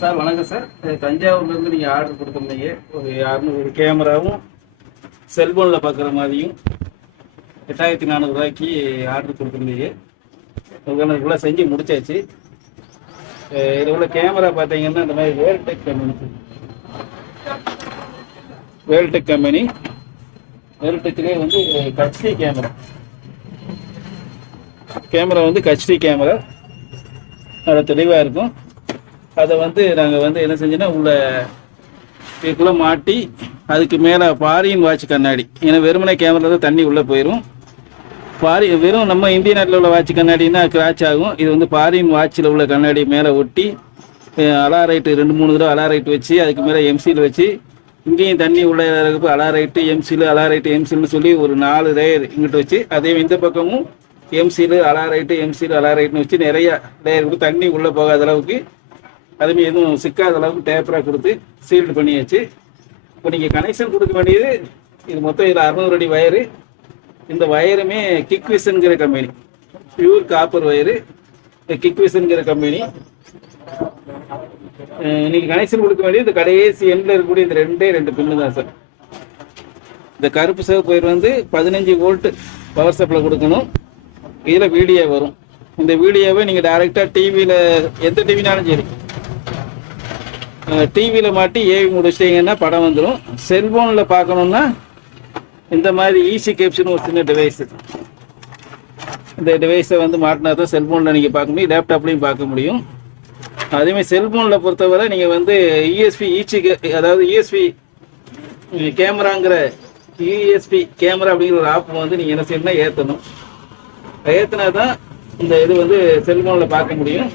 Sir வணக்கம் sir. தஞ்சாவூர்லேருந்து நீங்கள் order கொடுத்துருந்தீங்க. ஒரு 600 கேமராவும் செல்ஃபோனில் பார்க்குற மாதிரியும் 8400 ரூபாய்க்கு ஆர்டர் கொடுத்துருந்தீங்க. இதுக்குள்ளே செஞ்சு முடிச்சாச்சு. இதில் உள்ள கேமரா பார்த்தீங்கன்னா இந்த மாதிரி வேல்டெக் கம்பெனி வேல்டெக்லேயே வந்து ஹெச்டி கேமரா வந்து ஹெச்டி கேமரா நல்லா தெளிவாக இருக்கும். அதை வந்து நாங்கள் வந்து என்ன செஞ்சோன்னா இதுக்குள்ளே மாட்டி அதுக்கு மேலே ஃபாரின் வாட்ச் கண்ணாடி, ஏன்னா வெறுமனே கேமரா தான் தண்ணி உள்ளே போயிடும். வெறும் நம்ம இந்திய நாட்டில் உள்ள வாட்ச் கண்ணாடினா கிராச் ஆகும். இது வந்து ஃபாரின் வாட்சில் உள்ள கண்ணாடி மேலே ஒட்டி அலாரைட்டு 2-3 தடவை அலாரைட்டு வச்சு அதுக்கு மேலே எம்சியில் வச்சு இங்கேயும் தண்ணி உள்ள இருக்கப்போ அலாரைட்டு எம்சில்னு சொல்லி ஒரு 4 லேயர் இங்கிட்ட வச்சு, அதே இந்த பக்கமும் எம்சிலு அலாரைட்டுன்னு வச்சு நிறையா லேயர் கொடுத்து தண்ணி உள்ளே போகாத அளவுக்கு, அதுமாதிரி எதுவும் சிக்காத அளவுக்கு டேப்பராக கொடுத்து சீல்டு பண்ணியாச்சு. இப்போ நீங்கள் கனெக்ஷன் கொடுக்க வேண்டியது இது மொத்தம் இதில் 600 அடி வயரு. இந்த வயருமே கிக்விஷன்கிற கம்பெனி, பியூர் காப்பர் வயரு, கிக்விஷன்கிற கம்பெனி. நீங்கள் கனெக்ஷன் கொடுக்க வேண்டியது இந்த கடைசி எண்டில் இருக்கக்கூடிய இந்த 2 பின்னு தான் சார். இந்த கருப்பு சிவப்பு வயர் வந்து 15 வோல்ட் பவர் சப்ளை கொடுக்கணும். இதில் வீடியோ வரும். இந்த வீடியோவை நீங்கள் டைரெக்டாக டிவியில் எந்த டிவினாலும் சரி டிவியில் மாட்டி ஏவி முடிச்சிட்டிங்கன்னா படம் வந்துடும். செல்ஃபோனில் பார்க்கணுன்னா இந்த மாதிரி ஈஸி கேப்ஷன் ஒரு சின்ன டிவைஸு, இந்த டிவைஸை வந்து மாட்டினா தான் செல்ஃபோனில் நீங்கள் பார்க்க முடியும், லேப்டாப்லேயும் பார்க்க முடியும். அதேமாதிரி செல்ஃபோனில் பொறுத்தவரை நீங்கள் வந்து அதாவது யூஎஸ்பி கேமரா அப்படிங்கிற ஒரு ஆப் வந்து நீங்கள் என்ன செய்யணும்னா ஏற்றினா தான் இந்த இது வந்து செல்ஃபோனில் பார்க்க முடியும்.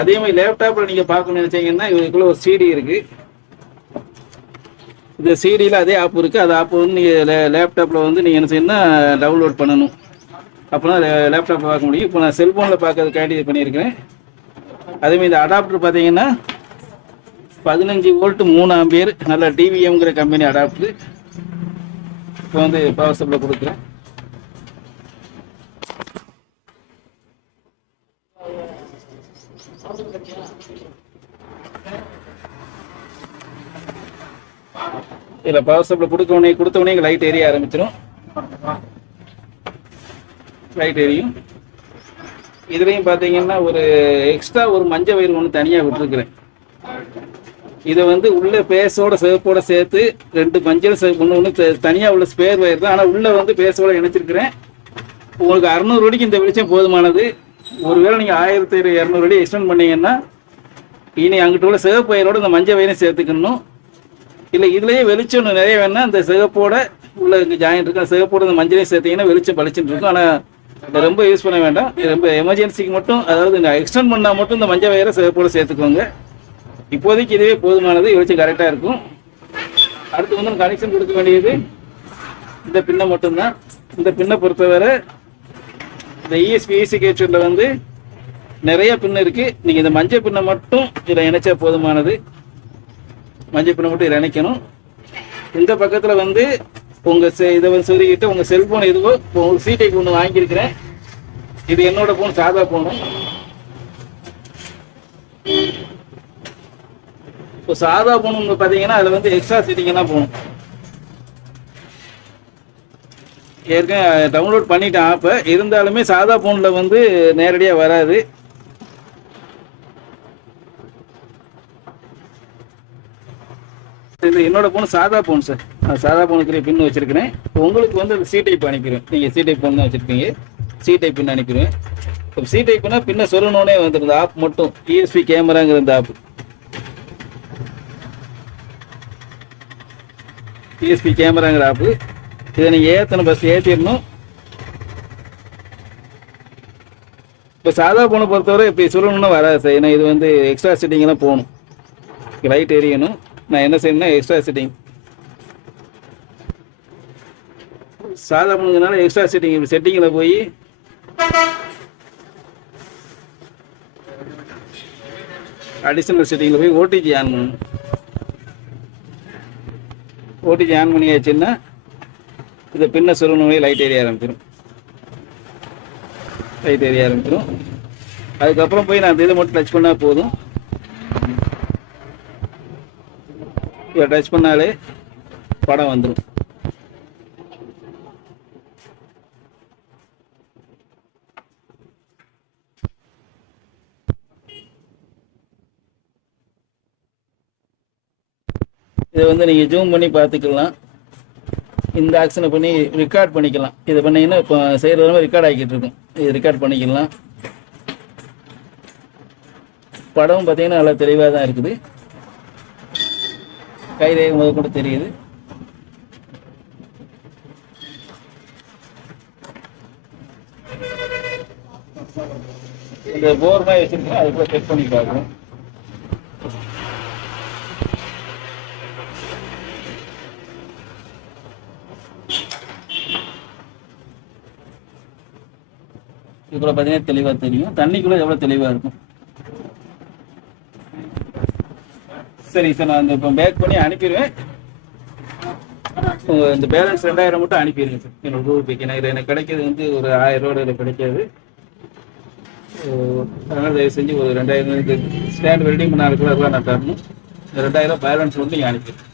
அதே மாதிரி லேப்டாப்பில் நீங்கள் பார்க்கணும்னு நினச்சிங்கன்னா இதுக்குள்ளே ஒரு சிடி இருக்குது. இந்த சிடியில் அதே ஆப் இருக்குது. அது ஆப் வந்து நீங்கள் லேப்டாப்பில் வந்து நீங்கள் என்ன செய்யணும்னா டவுன்லோட் பண்ணணும். அப்போனா லேப்டாப்பில் பார்க்க முடியும். இப்போ நான் செல்ஃபோனில் பார்க்கறதுக்காண்டி இது பண்ணியிருக்கிறேன். அதேமாதிரி இந்த அடாப்டர் பார்த்தீங்கன்னா 15 வோல்ட் 3 ஆம்பியர் நல்ல டிவிஎம்ங்கிற கம்பெனி அடாப்டர். இப்போ வந்து பவர் சப்ளை கொடுக்குறேன். இதில் பவர் சப்ளை கொடுத்தவொடனே இங்கே லைட் எரிய ஆரம்பிச்சிடும். லைட் எரியும். இதுலேயும் பார்த்தீங்கன்னா ஒரு எக்ஸ்ட்ரா ஒரு மஞ்சள் வயிறு ஒன்று தனியாக விட்டுருக்குறேன். இதை வந்து உள்ள பேஸோட சிவப்போட சேர்த்து 2 மஞ்சள் சிவப்பு ஒன்று தனியாக உள்ள ஸ்பேர் வயர் தான். ஆனால் உள்ளே வந்து பேஸோட இணைச்சிருக்கிறேன். உங்களுக்கு 600 அடிக்கு இந்த வெளிச்சம் போதுமானது. ஒருவேளை நீங்கள் 1200 அடி எக்ஸ்டெண்ட் பண்ணீங்கன்னா இனி அங்கிட்ட உள்ள சிவப்பு வயரோட இந்த மஞ்சள் வயரையும் சேர்த்துக்கணும். இல்லை இதுலேயே வெளிச்சம் நிறைய வேணா இந்த சிவப்போட உள்ள இங்கே ஜாயிண்ட் இருக்கு, சிவப்போட இந்த மஞ்சளையும் சேர்த்தீங்கன்னா வெளிச்சம் பளிச்சுட்டு இருக்கும். ஆனால் ரொம்ப யூஸ் பண்ண வேண்டாம். ரொம்ப எமர்ஜென்சிக்கு மட்டும், அதாவது இந்த எக்ஸ்டெண்ட் பண்ணால் மட்டும் இந்த மஞ்சள் வயரை சிவப்போட சேர்த்துக்கோங்க. இப்போதைக்கு இதுவே போதுமானது, வெளிச்சம் கரெக்டாக இருக்கும். அடுத்து வந்து கனெக்ஷன் கொடுக்க வேண்டியது இந்த பின்னை மட்டும்தான். இந்த பின்னை பொறுத்தவரை இந்த இஎஸ்பி கேப்சரில் வந்து நிறைய பின்னு இருக்குது. நீங்கள் இந்த மஞ்சள் பின்னை மட்டும் இதில் இணைச்சா போதுமானது. மஞ்சள் பின்னை மட்டும் இதில் இணைக்கணும். இந்த பக்கத்தில் வந்து இதை வந்து சொருகிட்டு உங்கள் செல்ஃபோன் எதுவோ உங்கள் சிடைக்கு ஒன்று வாங்கியிருக்கிறேன். இது என்னோட ஃபோன், சாதா ஃபோனு. இப்போ சாதா ஃபோன் உங்களுக்கு பார்த்தீங்கன்னா அதில் வந்து எக்ஸ்ட்ரா செட்டிங்கெல்லாம் போகணும். ஏற்கனவே டவுன்லோட் பண்ணிட்டேன் ஆப்பை, இருந்தாலுமே சாதா ஃபோனில் வந்து நேரடியாக வராது. இது என்னோட ஃபோன் சாதா ஃபோன் சார். நான் சாதா ஃபோனுக்கு பின் வச்சுருக்கிறேன். உங்களுக்கு வந்து அந்த சி-டைப் அனுப்பிடுவேன். நீங்கள் சி-டைப் ஃபோன் தான் வச்சுருக்கீங்க, சி-டைப் பின் அனுப்பிடுவேன். இப்போ சி-டைப்னா பின்ன சொல்லணுன்னே வந்துருந்த ஆப் மட்டும் இஎஸ்பி கேமராங்கிற இந்த ஆப், இஎஸ்பி கேமராங்கிற ஆப்பு. இதை நீங்கள் ஏற்றிடணும். இப்போ சாதா ஃபோனை பொறுத்தவரை இப்போ சொல்லணும்னா வராது சார். ஏன்னா இது வந்து எக்ஸ்ட்ரா செட்டிங்கெல்லாம் போகணும். லைட் எரியணும். நான் என்ன செய்யணும்னா எக்ஸ்ட்ரா செட்டிங், சாதா ஃபோனுங்கனால எக்ஸ்ட்ரா செட்டிங்கில் போய் அடிஷனல் செட்டிங்கில் போய் ஓடிஜி ஆன் பண்ணணும். ஓடிஜி ஆன் பண்ணியாச்சுன்னா இதை பின்ன சொல்லணுமே லைட் எரிய ஆரம்பிச்சிடும். அதுக்கப்புறம் போய் நான் இதை மட்டும் டச் பண்ணால் போதும். இதை டச் பண்ணாலே படம் வந்துடும். இதை வந்து நீங்கள் ஜூம் பண்ணி பார்த்துக்கலாம். இந்த ஆக்ஷனை பண்ணி ரெக்கார்ட் பண்ணிக்கலாம். இதை பண்ணிங்கன்னா இப்போ செய்கிறது ரெக்கார்ட் ஆகிக்கிட்டு இருக்கும். இது ரெக்கார்ட் பண்ணிக்கலாம். படம் பார்த்தீங்கன்னா நல்லா தெளிவாக தான் இருக்குது. கைரேகை முதல் கூட தெரியுது. இந்த போர் மாதிரி வச்சிருக்கோம், அது கூட செக் பண்ணி பார்க்கணும். இதுக்குள்ள பார்த்தீங்கன்னா தெளிவாக தெரியும். தண்ணிக்குள்ள எவ்வளோ தெளிவாக இருக்கும். சரி சார், நான் இப்போ பேக் பண்ணி அனுப்பிடுவேன். இந்த பேலன்ஸ் 2000 மட்டும் அனுப்பிடுங்க சார் என்னோட கூகுள் பேக்கு. எனக்கு கிடைக்கிறது வந்து ஒரு 1000 ரூபாய் கிடைக்காது. அதனால் தயவு செஞ்சு ஒரு 2000 ஸ்டாண்ட் வெல்டிங் 4 கிலோ நான் தரணும். 2000 பேலன்ஸ் மட்டும் நீங்கள் அனுப்பிடுங்க.